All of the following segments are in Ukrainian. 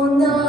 on the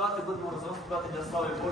депутати, будемо разом співати для слави Божої.